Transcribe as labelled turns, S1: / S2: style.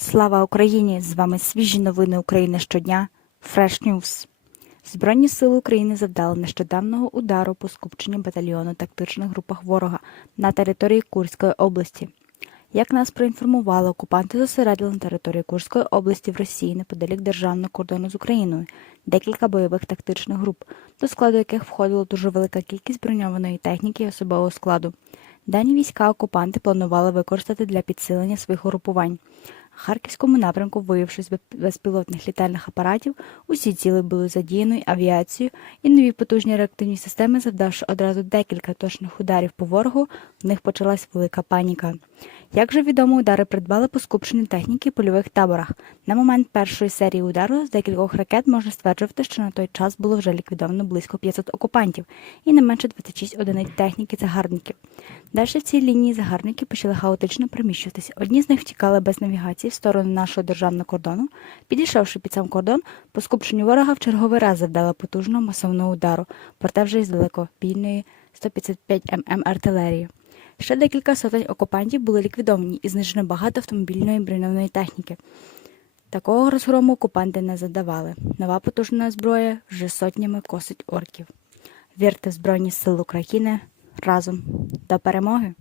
S1: Слава Україні! З вами свіжі новини України щодня. Fresh News. Збройні сили України завдали нещодавнього удару по скупченню батальйону тактичних групах ворога на території Курської області. Як нас проінформували, окупанти зосередили на території Курської області в Росії неподалік державного кордону з Україною декілька бойових тактичних груп, до складу яких входила дуже велика кількість броньованої техніки і особового складу. Дані війська окупанти планували використати для підсилення своїх угрупувань. Харківському напрямку, виявившись без безпілотних літальних апаратів, усі ціли були задіяною авіацією і нові потужні реактивні системи, завдавши одразу декілька точних ударів по ворогу, в них почалась велика паніка. Як же відомо, удари придбали по скупченню техніки в польових таборах. На момент першої серії удару з декількох ракет можна стверджувати, що на той час було вже ліквідовано близько 500 окупантів і не менше 26 одиниць техніки загарбників. Далі в цій лінії загарбники почали хаотично переміщуватися. Одні з них втікали без навігації в сторону нашого державного кордону. Підійшовши під сам кордон, по скупченню ворога в черговий раз завдали потужного масовного удару, проте вже із далекобійної 155 мм артилерії. Ще декілька сотень окупантів були ліквідовані і знищено багато автомобільної броньованої техніки. Такого розгрому окупанти не задавали. Нова потужна зброя вже сотнями косить орків. Вірте в Збройні Сили України разом до перемоги!